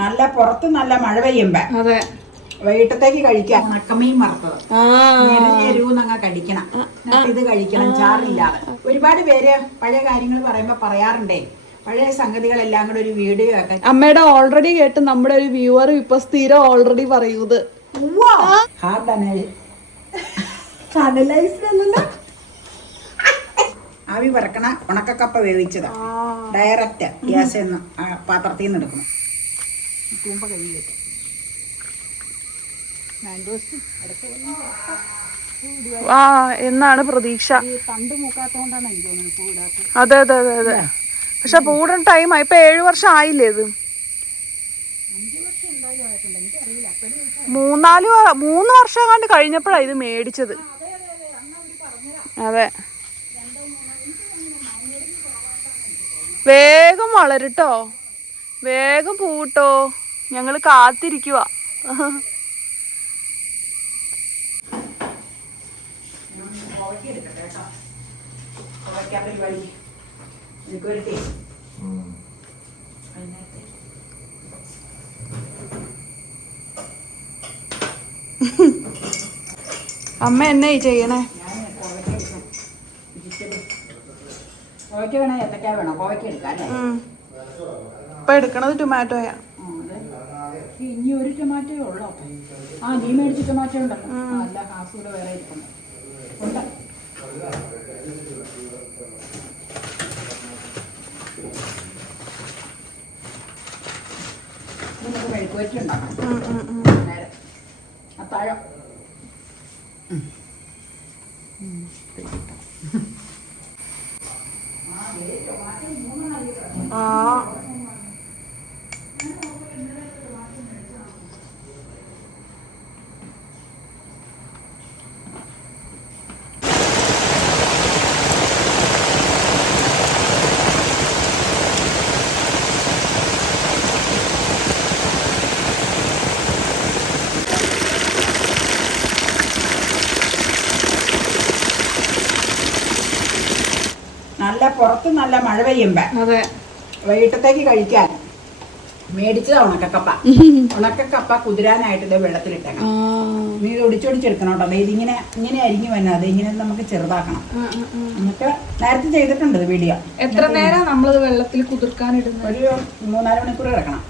നല്ല പുറത്ത് നല്ല മഴ പെയ്യുമ്പോ അതെ വൈകിട്ടത്തേക്ക് കഴിക്കാം. ഉണക്കമീൻ വറുത്തത് എരിവെന്നങ്ങ് കഴിക്കണം. എന്നിട്ട് ഇത് കഴിക്കണം ചാറില്ലാതെ. ഒരുപാട് പേര് പഴയ കാര്യങ്ങൾ പറയുമ്പോ പറയാറുണ്ടേ, പഴയ സംഗതികളെല്ലാം കൂടെ ഒരു വീഡിയോ ആക്കാൻ. അമ്മയുടെ ഓൾറെഡി കേട്ട് നമ്മുടെ ഒരു വ്യൂവർ ഇപ്പൊ സ്ഥിരം ഓൾറെഡി പറയുന്നത് ആവി പറക്കണ ഉണക്കക്കപ്പ വേവിച്ചതാ. ഡയറക്റ്റ് ഗ്യാസ് പാത്രത്തിൽ നിന്ന് എടുക്കണം. കൂമ്പ കഴുകി വെക്കാം. എന്നാണ് പ്രതീക്ഷ. തണ്ട് മൂക്കാത്തോണ്ടാണ് എനിക്ക് തോന്നുന്നത് പൂടാത്ത. അതെ അതെ അതെ അതെ. പക്ഷെ പൂടൻ ടൈം ഇപ്പൊ 7 വർഷം ആയില്ലേ ഇത്? 5 വർഷം എന്തായാലും ആയിട്ടുണ്ട്, എനിക്കറിയില്ല. 3 വർഷം കണ്ട് കഴിഞ്ഞപ്പോഴാ ഇത് മേടിച്ചത്. അതെ, വേഗം വളരട്ടോ, വേഗം പൂട്ടോ, ഞങ്ങള് കാത്തിരിക്കുക. അമ്മ എന്നെ ചെയ്യണേ? കോവയ്ക്ക വേണോ ഏത്തക്ക വേണോ? കോവയ്ക്ക എടുക്കാം അല്ലേ? ഇപ്പൊ എടുക്കണത് ടൊമാറ്റോയാ. ഇനി ഒരു ടൊമാറ്റോ ഉള്ളോ? നീ മേടിച്ച ടൊമാറ്റോ ഉണ്ടല്ലോ. അല്ല, ഹാഫ് കൂടെ വേറെ ഇരിക്കണം. ഉണ്ട്. നമുക്ക് മെഴുക്കുവരട്ടി ഉണ്ടാക്കണം. നേരെ അത്താഴം. നല്ല പുറത്ത് നല്ല മഴ പെയ്യുമ്പോ വൈകിട്ടത്തേക്ക് കഴിക്കാൻ മേടിച്ചതാ ഉണക്കക്കപ്പ. ഉണക്കക്കപ്പ കുതിരാനായിട്ട് ഇത് വെള്ളത്തിലിട്ടേക്കണം. നീ ഇത് ഒടിച്ചൊടിച്ചെടുക്കണം കേട്ടോ. അതായത് ഇങ്ങനെ അരിഞ്ഞു വന്നാൽ അത് ഇങ്ങനെ നമുക്ക് ചെറുതാക്കണം. എന്നിട്ട് നേരത്തെ ചെയ്തിട്ടുണ്ട് വീഡിയോ. എത്ര നേരം നമ്മളിത് വെള്ളത്തിൽ കുതിർക്കാനിടുന്നത്? ഒരു 3-4 മണിക്കൂർ കിടക്കണം.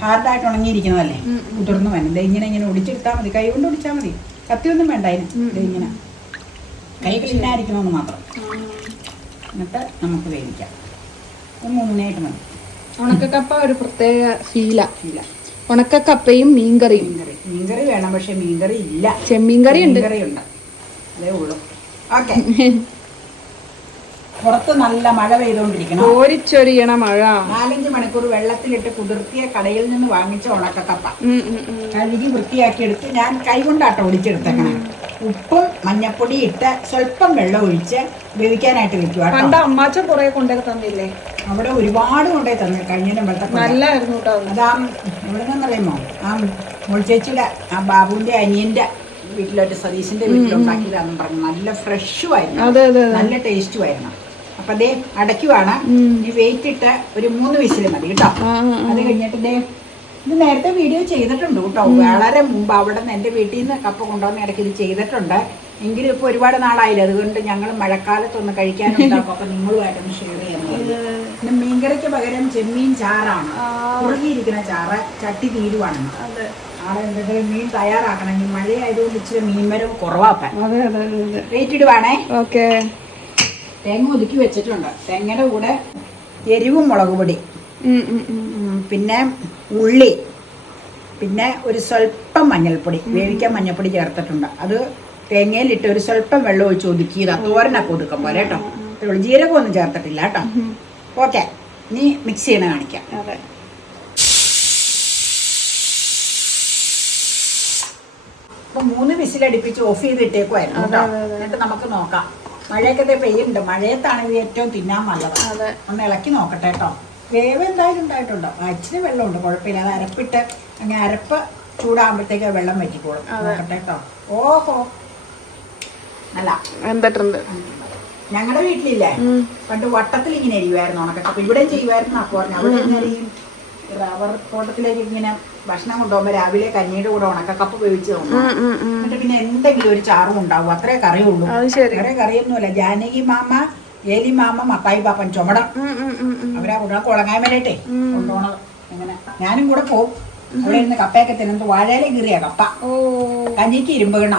ഹാർഡായിട്ട് ഉണങ്ങിയിരിക്കുന്നതല്ലേ, കുതിർന്ന് വന്നത്. ഇങ്ങനെ ഒടിച്ചെടുത്താൽ മതി, കൈ കൊണ്ട് ഒടിച്ചാൽ മതി. കത്തിയൊന്നും വേണ്ട അതിന്. ഇങ്ങനെ കൈ ക്ലീനായിരിക്കണമെന്ന് മാത്രം. എന്നിട്ട് നമുക്ക് വേവിക്കാം. 3 മിനിറ്റ് മതി. ഉണക്കക്കപ്പ ഒരു പ്രത്യേക ഫീല. ഉണക്കക്കപ്പയും മീൻകറിയും. മീൻകറി വേണം, പക്ഷെ മീൻകറി ഇല്ല. ചെമ്മീൻ കറി ഉണ്ട്. അതേ ഉള്ളൂ. ഓക്കെ. പുറത്ത് നല്ല മഴ പെയ്തുകൊണ്ടിരിക്കണം. ഓരിച്ചൊരിയണ മഴ. 4-5 മണിക്കൂർ വെള്ളത്തിലിട്ട് കുതിർത്തിയ കടയിൽ നിന്ന് വാങ്ങിച്ച ഉണക്കക്കപ്പ കഴുകി വൃത്തിയാക്കി എടുത്ത് ഞാൻ കൈകൊണ്ടാട്ടോ ഒടിച്ചെടുത്തേക്കണേ. ഉപ്പും മഞ്ഞപ്പൊടി ഇട്ട് സ്വല്പം വെള്ളം ഒഴിച്ച് വേവിക്കാനായിട്ട് വെക്കുക. അമ്മാച്ചൻ കുറെ കൊണ്ടേ തന്നില്ലേ? അവിടെ ഒരുപാട് കൊണ്ടേ തന്നെ. കഴിഞ്ഞ നല്ലായിരുന്നു കേട്ടോ. അതാ എവിടെ നിന്നറിയുമോ? മുൾച്ചേച്ചിയുടെ ബാബുവിന്റെ അനിയന്റെ വീട്ടിലോട്ട് സതീശിന്റെ വീട്ടിലുണ്ടാക്കിയതാണെന്ന് പറഞ്ഞു. നല്ല ഫ്രഷുമായിരുന്നു, നല്ല ടേസ്റ്റുമായിരുന്നു. അപ്പൊ അതേ അടയ്ക്കുവാണ്. ഈ വെയിറ്റ് ഇട്ട് ഒരു 3 വിസിൽ മതി കേട്ടോ. അത് കഴിഞ്ഞിട്ട് ഇത് നേരത്തെ വീഡിയോ ചെയ്തിട്ടുണ്ട് കേട്ടോ. വളരെ മുമ്പ് അവിടെ നിന്ന് എൻ്റെ വീട്ടിൽ നിന്ന് കപ്പ കൊണ്ടുവന്ന ഇടയ്ക്ക് ഇത് ചെയ്തിട്ടുണ്ട്. എങ്കിലും ഇപ്പൊ ഒരുപാട് നാളായില്ല. അതുകൊണ്ട് ഞങ്ങൾ മഴക്കാലത്തൊന്ന് കഴിക്കാനുണ്ടാക്കും. അപ്പൊ നിങ്ങളുമായിട്ടൊന്ന് ഷെയർ ചെയ്യുന്നത്. പിന്നെ മീൻകറിക്ക് പകരം ചെമ്മീൻ ചാറാണ്, കുറുകിയിരിക്കുന്ന ചാറ്. ചട്ടി തീരുവാണ്. ആടെ എന്തെങ്കിലും മീൻ തയ്യാറാക്കണമെങ്കിൽ മഴയായതുകൊണ്ട് ഇച്ചിരി മീൻമരവും കുറവാക്കാൻ വെയിറ്റ് ഇടുവാണേ. ഓക്കെ. തേങ്ങ ഒതുക്കി വെച്ചിട്ടുണ്ട്. തേങ്ങയുടെ കൂടെ എരിവും മുളക് പൊടി, പിന്നെ ഉള്ളി, പിന്നെ ഒരു സ്വല്പം മഞ്ഞൾപ്പൊടി, വേവിക്കാൻ മഞ്ഞൾപ്പൊടി ചേർത്തിട്ടുണ്ട്. അത് തേങ്ങയിലിട്ട് ഒരു സ്വല്പം വെള്ളം ഒഴിച്ച് ഒതുക്കിയതാ. തോരനൊക്കെ ഒതുക്കം പോലെ കേട്ടോ. ജീരകം ഒന്നും ചേർത്തിട്ടില്ല കേട്ടോ. ഓക്കെ, ഇനി മിക്സ് ചെയ്യണ കാണിക്കാം. ഇപ്പൊ 3 വിസിലടിപ്പിച്ച് ഓഫ് ചെയ്തിട്ടേക്കുമായിരുന്നു കേട്ടോ. എന്നിട്ട് നമുക്ക് നോക്കാം. മഴയൊക്കെ പെയ്യുന്നുണ്ട്. മഴയത്താണെങ്കിൽ ഏറ്റവും തിന്നാൻ നല്ലത്. ഒന്ന് ഇളക്കി നോക്കട്ടെ കേട്ടോ. വേവ് എന്തായാലും ഉണ്ടായിട്ടുണ്ടോ? ഇച്ചിരി വെള്ളമുണ്ട്, കുഴപ്പമില്ല. അത് അരപ്പിട്ട് അങ്ങനെ അരപ്പ് ചൂടാകുമ്പോഴത്തേക്ക് വെള്ളം വറ്റിക്കോളും. നോക്കട്ടെ കേട്ടോ. ഓഹോ, അല്ല എന്തിട്ടുണ്ട്. ഞങ്ങളുടെ വീട്ടിലില്ലേ പണ്ട് വട്ടത്തിൽ ഇങ്ങനെ അരിയുമായിരുന്നു ഉണക്കക്കപ്പ. ഇവിടെ ചെയ്യുമായിരുന്നു. അപ്പോൾ പറഞ്ഞു അവിടെ ഇങ്ങനെ അരിയും റബ്ബർ തോട്ടത്തിലേക്ക് ഇങ്ങനെ ഭക്ഷണം കൊണ്ടുപോകുമ്പോൾ രാവിലെ കഞ്ഞിയുടെ കൂടെ ഉണക്കക്കപ്പ് വേവിച്ച് തോന്നും. എന്നിട്ട് പിന്നെ എന്തെങ്കിലും ഒരു ചാറും ഉണ്ടാവും. അത്രേ കറിയുള്ളൂ. വേറെ കറിയൊന്നുമല്ല. ജാനകി മാമ, ഏലി മാമ, മത്തായി പാപ്പൻ, ചുമടം അവരാ കൂടെ കുളങ്ങായ്മേലേട്ടെ കൊണ്ടുപോണത്. അങ്ങനെ ഞാനും കൂടെ പോകും. അവിടെ ഇരുന്ന് കപ്പയൊക്കെ തിന്നുന്നത് വാഴയില കീറിയ കപ്പ, കഞ്ഞിക്ക് ഇരുമ്പ് കിണ.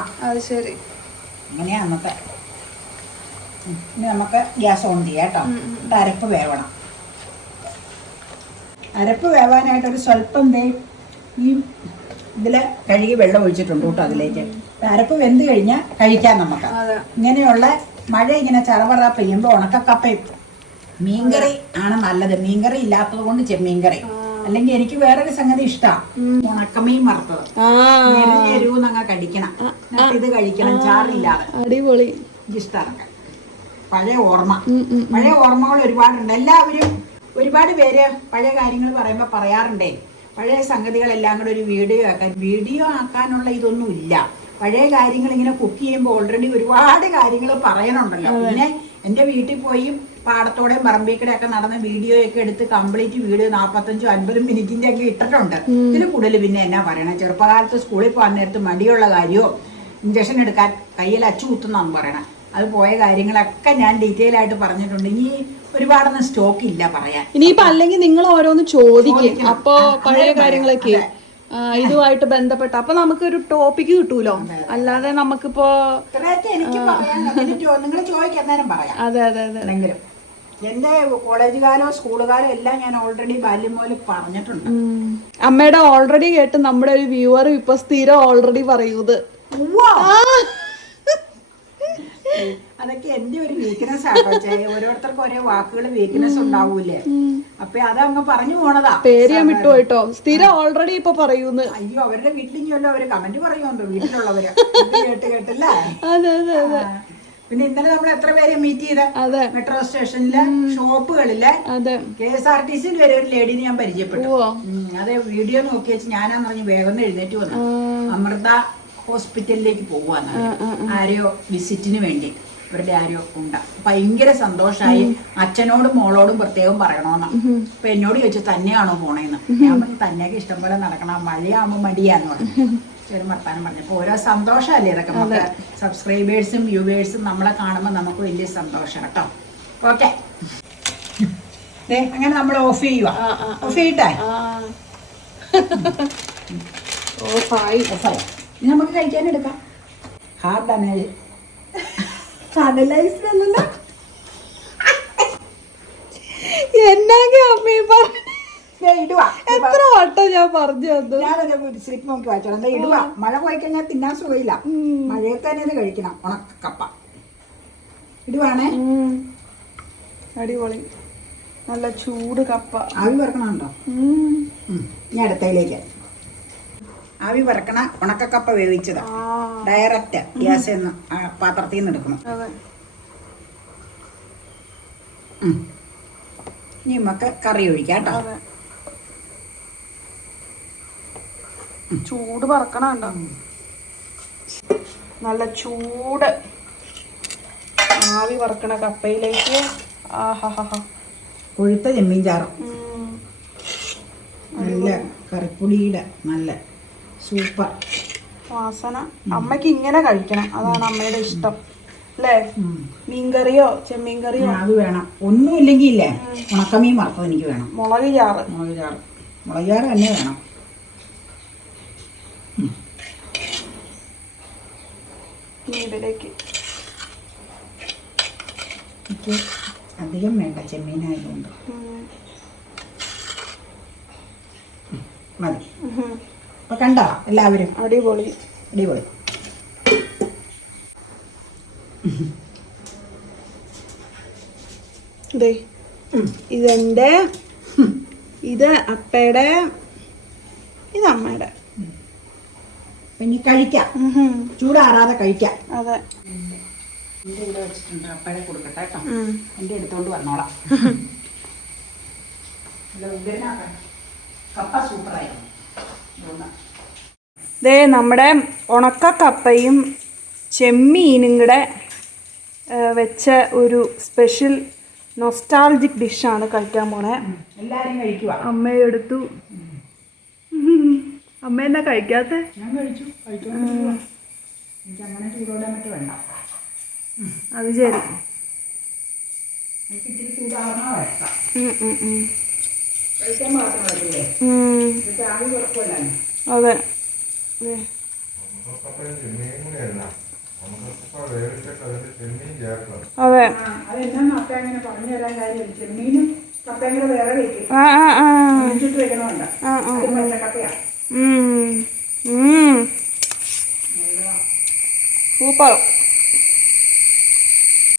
അങ്ങനെയാ അന്നത്തെ. ഇനി നമുക്ക് ഗ്യാസ് ഓൺ ചെയ്യാം കേട്ടോ. അരപ്പ് വേവണം. അരപ്പ് വേവാനായിട്ട് ഒരു സ്വല്പം ഈ ഇതില് കഴുകി വെള്ളം ഒഴിച്ചിട്ടുണ്ട് കേട്ടോ അതിലേക്ക്. അരപ്പ് വെന്ത് കഴിഞ്ഞാൽ കഴിക്കാം നമുക്ക്. ഇങ്ങനെയുള്ള മഴ ഇങ്ങനെ ചറവറ പെയ്യുമ്പോൾ ഉണക്കക്കപ്പയും മീൻകറി ആണ് നല്ലത്. മീൻകറി ഇല്ലാത്തത് കൊണ്ട് ചെമ്മീൻകറി. അല്ലെങ്കിൽ എനിക്ക് വേറൊരു സംഗതി ഇഷ്ടമാണ്, ഉണക്കമീൻ വറുത്തത്. എരിവെന്നങ്ങ് കടിക്കണം. ഇത് കഴിക്കണം ചാറില്ലാതെ. അടിപൊളി. എനിക്കിഷ്ടമാണ്. പഴയ ഓർമ്മകൾ ഒരുപാടുണ്ട്. എല്ലാവരും ഒരുപാട് പേര് പഴയ കാര്യങ്ങൾ പറയുമ്പോൾ പറയാറുണ്ടേ, പഴയ സംഗതികളെല്ലാം കൂടെ ഒരു വീഡിയോ ആക്കാനുള്ള ഇതൊന്നും ഇല്ല. പഴയ കാര്യങ്ങൾ ഇങ്ങനെ കുക്ക് ചെയ്യുമ്പോൾ ഓൾറെഡി ഒരുപാട് കാര്യങ്ങൾ പറയാനുണ്ടല്ലോ. പിന്നെ എൻ്റെ വീട്ടിൽ പോയി പാടത്തോടെയും പറമ്പിക്കടെ ഒക്കെ നടന്ന വീഡിയോ ഒക്കെ എടുത്ത് കംപ്ലീറ്റ് വീഡിയോ 45-50 മിനിറ്റിന്റെ ഒക്കെ ഇട്ടിട്ടുണ്ട്. ഇതിൽ കൂടുതൽ പിന്നെ എന്നാ പറയണേ, ചെറുപ്പകാലത്ത് സ്കൂളിൽ പോകാൻ നേരത്ത് മടിയുള്ള കാര്യമോ ഇഞ്ചക്ഷൻ എടുക്കാൻ കയ്യിൽ അച്ചു കുത്തുന്നാന്ന് പറയണേ. അത് പോയ കാര്യങ്ങളൊക്കെ ഞാൻ ഡീറ്റെയിൽ ആയിട്ട് പറഞ്ഞിട്ടുണ്ട്. ഇനി ഒരുപാടൊന്നും സ്റ്റോക്ക് ഇല്ല പറയാൻ. ഇനിയിപ്പോ അല്ലെങ്കിൽ നിങ്ങൾ ഓരോന്ന് ചോദിക്കും. അപ്പൊ പഴയ കാര്യങ്ങളൊക്കെ ഇതുമായിട്ട് ബന്ധപ്പെട്ട അപ്പൊ നമുക്കൊരു ടോപ്പിക്ക് കിട്ടൂലോ. അല്ലാതെ നമുക്കിപ്പോ എനിക്ക് നിങ്ങൾ ചോദിക്കുന്നേരം പറയാം. അതെ അതെ അതെ. എന്റെ കോളേജ് കാലോ സ്കൂൾ കാലോ എല്ലാം ഞാൻ ഓൾറെഡി ബാല്യം പോലെ പറഞ്ഞിട്ടുണ്ട്. അമ്മയുടെ ഓൾറെഡി കേട്ട് നമ്മുടെ ഒരു വ്യൂവർ ഇപ്പൊ സ്ഥിരം ഓൾറെഡി പറയുന്നത്. അതൊക്കെ എന്റെ ഒരു വീക്ക്നെസ് ആട്ടോ. ഓരോരുത്തർക്കും ഓരോ വാക്കുകൾ വീക്ക്നെസ് ഉണ്ടാവൂലേ. അപ്പൊ അതങ്ങ് പറഞ്ഞു പോണതാ. പേര് ഞാൻ വിട്ടുപോയിട്ടോ. സ്ഥിരം ഓൾറെഡി ഇപ്പൊ പറയുന്നു. അയ്യോ, അവരുടെ വീട്ടിലിങ്ങല്ലോ അവര് കമന്റ് പറയുമോ വീട്ടിലുള്ളവര് കേട്ടില്ലേ. പിന്നെ ഇന്നലെ നമ്മൾ എത്ര പേരെ മീറ്റ് ചെയ്ത മെട്രോ സ്റ്റേഷനിലെ ഷോപ്പുകളിലെ KSRTC വരെ ഒരു ലേഡിനെ ഞാൻ പരിചയപ്പെട്ടു. അതെ, വീഡിയോ നോക്കി വെച്ച് ഞാനാന്ന് പറഞ്ഞ് വേഗം എഴുന്നേറ്റ് വന്നു. അമൃത ഹോസ്പിറ്റലിലേക്ക് പോവാന്ന്. ആരെയോ വിസിറ്റിന് വേണ്ടി ഇവരുടെ ആരോ ഉണ്ട്. ഭയങ്കര സന്തോഷായി. അച്ഛനോടും മോളോടും പ്രത്യേകം പറയണോന്ന്. അപ്പൊ എന്നോട് ചോദിച്ചു തന്നെയാണോ പോണേന്ന്. ഞാൻ പറഞ്ഞു തന്നെയൊക്കെ ഇഷ്ടം പോലെ നടക്കണം, മഴയാകുമ്പോ മടിയാന്ന് പറഞ്ഞു. ചെറു വർത്താനം പറഞ്ഞപ്പോ ഓരോ സന്തോഷമല്ലേ ഇതൊക്കെ. നമുക്ക് സബ്സ്ക്രൈബേഴ്സും വ്യൂവേഴ്സും നമ്മളെ കാണുമ്പോൾ നമുക്ക് വലിയ സന്തോഷം കേട്ടോ. ഓക്കെ, അങ്ങനെ നമ്മൾ ഓഫ് ചെയ്യുക. ഓഫ് ചെയ്യട്ടെ. ഓഫായി. ഇനി നമുക്ക് കഴിക്കാൻ എടുക്കാം. ഹാർഡ് അനലൈസ്ഡല്ലോ. എത്ര വട്ടം ഞാൻ പറഞ്ഞു തന്നു. ഞാനൊരു സ്ലിപ്പ് നോക്കി വായിച്ചോളാം. എന്താ ഇടുക. മഴ പോയി കഴിഞ്ഞാൽ തിന്നാൻ സുഖമില്ല. മഴയത്ത് തന്നെ കഴിക്കണം. ഉണക്കക്കപ്പ ഇടുവാണേ. അടിപൊളി. നല്ല ചൂട് കപ്പ. ആവി വറക്കണുണ്ടോ? ഇനി അടുത്തയിലേക്ക് ആവി വറക്കണ ഉണക്കക്കപ്പ വേവിച്ചതാ. ഡയറക്റ്റ് ഗ്യാസ് പാത്രത്തിൽ നിന്ന് എടുക്കണം. ഇനി നമുക്ക് കറി ഒഴിക്കാം കേട്ടോ. ചൂട് പറക്കണുണ്ടോ? നല്ല ചൂട് ആവി വറക്കണ കപ്പയിലേക്ക് കൊഴുത്ത ചെമ്മീൻ ചാറും നല്ല കറിപ്പൊടിയുടെ നല്ല സൂപ്പർ വാസന. അമ്മയ്ക്ക് ഇങ്ങനെ കഴിക്കണം, അതാണ് അമ്മയുടെ ഇഷ്ടം അല്ലേ? മീൻകറിയോ ചെമ്മീൻ കറിയോ അത് വേണം. ഒന്നുമില്ലെങ്കിൽ ഇല്ലേ ഉണക്കമീൻ വറുത്തത് എനിക്ക് വേണം. മുളക് ചാറ് തന്നെ വേണം. ഇതിലേക്ക് എനിക്ക് അധികം വേണ്ട ചെമ്മീനായതുകൊണ്ട് മതി. അപ്പൊ കണ്ടോ എല്ലാവരും? അടിപൊളി. ഇതെന്റെ, ഇത് അപ്പയുടെ, ഇത് അമ്മയുടെ. ഇനി കഴിക്കാം. ചൂടാറാതെ കഴിക്കാം. അതെ. എന്റെ ഇവിടെ വെച്ചിട്ടുണ്ട്. അപ്പയുടെ കൊടുക്കട്ടെ കേട്ടോ. എന്റെ എടുത്തോണ്ട് വന്നോളാം. കപ്പ സൂപ്പറായിരുന്നു. നമ്മുടെ ഉണക്ക കപ്പയും ചെമ്മീനും കൂടെ വെച്ച ഒരു സ്പെഷ്യൽ നൊസ്റ്റാൾജിക് ഡിഷാണ് കഴിക്കാൻ പോണേ. എല്ലാരും കഴിക്കുക. അമ്മയെ എടുത്തു. അമ്മ എന്നാ കഴിക്കാത്ത? ഞാൻ കഴിച്ചു. എനിക്ക് അങ്ങനെ ചൂടോടെ മറ്റു വേണ്ട. അത് ശരി. എനിക്ക് ഇത്തിരി ചൂടാവണ വഴക്കാം. കഴിക്കാൻ മാത്രം മതിയല്ലേ? ആവി കുഴപ്പമില്ല. അതെ അതെ. അതെന്താന്ന് അപ്പ അങ്ങനെ പറഞ്ഞു തരാൻ കാര്യം. ചെമ്മീനും കപ്പയും കൂടെ വേറെ വെക്കും. വെക്കണമുണ്ട്. പച്ചക്കപ്പയാ. സൂപ്പർ.